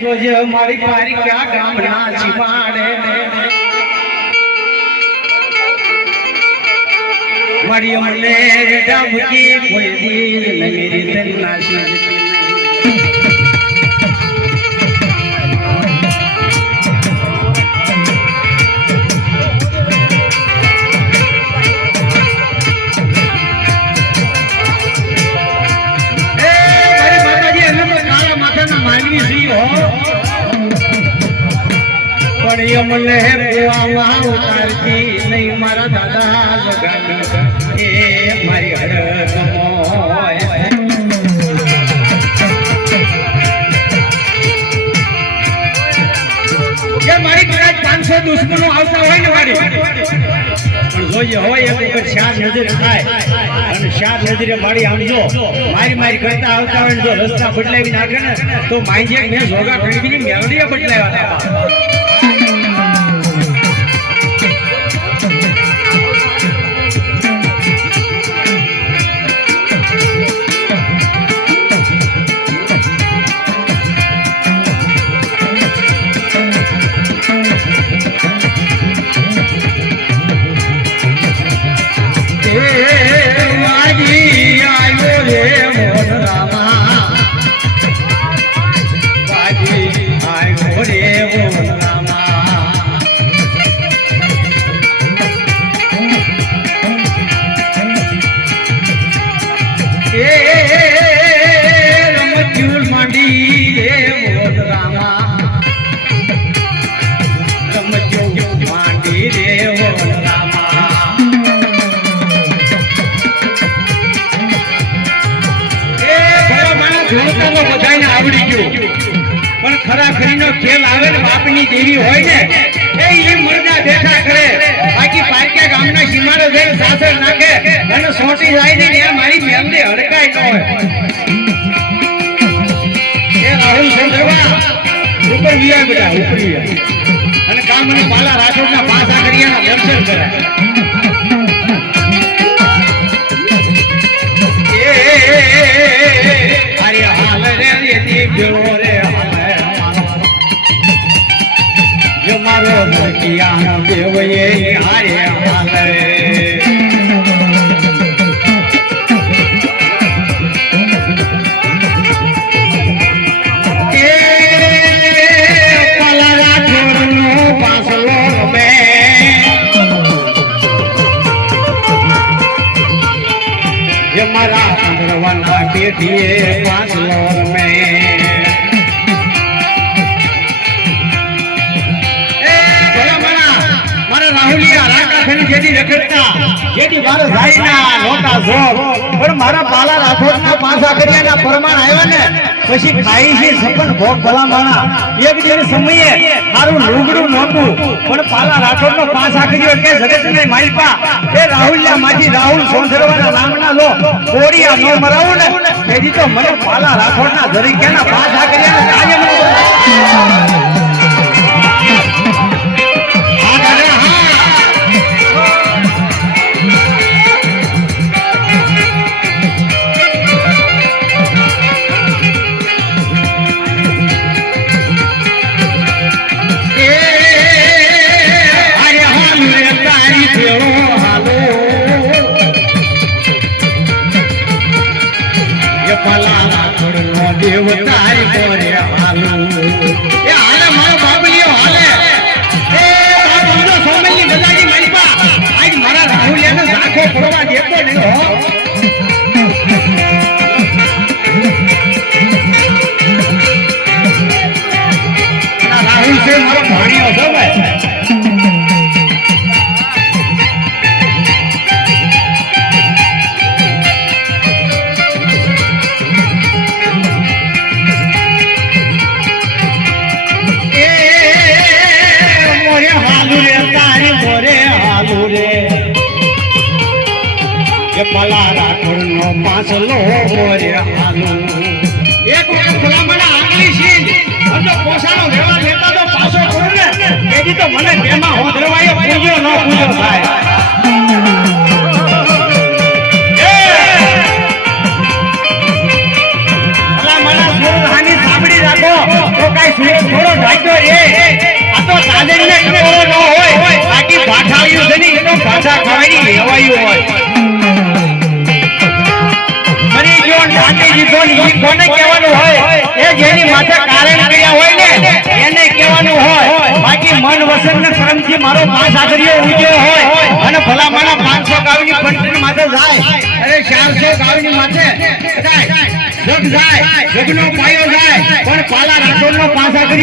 જોજે મારી પારી ક્યાં ગામના જીવાડે મારી અમને ડામકી કોઈ દીર નમેરી તન્ના મને કુવામાં ઉતારતી નહીં મારા દાદા લગાડ એ મારી હડક મારી કદાચ 500 દુશ્મનો આવતા હોય ને મારી પણ જોઈએ હોય એક વખત શાહ નજર થાય અને શાહ નજરે મારી આમજો મારી કરતા આવતા હોય ને જો રસ્તા બદલાવી નાખે ને તો માઈ જે મેં જોગા કરી મેલડીએ બદલાવ્યા હતા ખરા ખરીનો ખેલ આવે ને બાપની દેવી હોય ને એ મરદા બેઠા કરે બાકી પારક્યા ગામના સીમાડો જઈને સાસર નાખે અને સોટી જાય ને એ મારી મેલને હડકાય ન હોય એ રાહુલ સંધવા ઉપર વિયા બેટા ઉપરી અને કામ મને પાલા રાઠોડના પાસા કર્યાના દર્શન કરાય અરે હાલ રે દેવ્યો રે મારો ધરકિયા દેવયે હારે હાલે એ પલારા છોડનો પાસલો મે જે મારા ચંદ્રવાના પેટીએ પાસલો મે મારા પાલા રાઠોડના પાસા કર્યાના પરમાણ આવ્યા ને પછી ખાઈ છે સપન ભોગ ભલામણા એક દિન સમયે મારું લુગડું નહોતું પણ પાલા રાઠોડનો પાસા કર્યો કે જગતને મારી પા એ રાહુલિયા માજી રાહુલ સોંધરવાના નામના લો કોરિયા નો મરાવું ને તેથી તો મને પાલા રાઠોડના જરીકેના પાસા કર્યાના કાજે મને દેવતારી કોરે હાલો એ હાલે મારો બાબલીઓ હાલે એ આ બીજો સોમેલની ગજાની મારી પા આજ મારા રાહુલિયાને ઝાખો પડવા દેતો નહીં હો આ રાહુલ છે મારો ભાણિયો છે ભાઈ પલા રાઠોડનો પાસલો મોરે હાલો એક વખત ભલામણા આગલી છે અજો પોસાનો દેવા લેતા તો પાસો કરું ને તેથી તો મને તેમાં હોદરવાયો પૂજો ન પૂજો થાય ભલામણા સુરધાની સાંભળી રાખો તો કાઈ વર્ષથી મારો પાંચ આકરીઓ ઉગ્યો હોય અને ભલા માણા 500 ગાવની પંટરી માથે જાય અરે 400 ગાવની માથે જગ જાય જગનો પાયો જાય પણ પાલા રાઠોડનો પાંચ આકરીઓ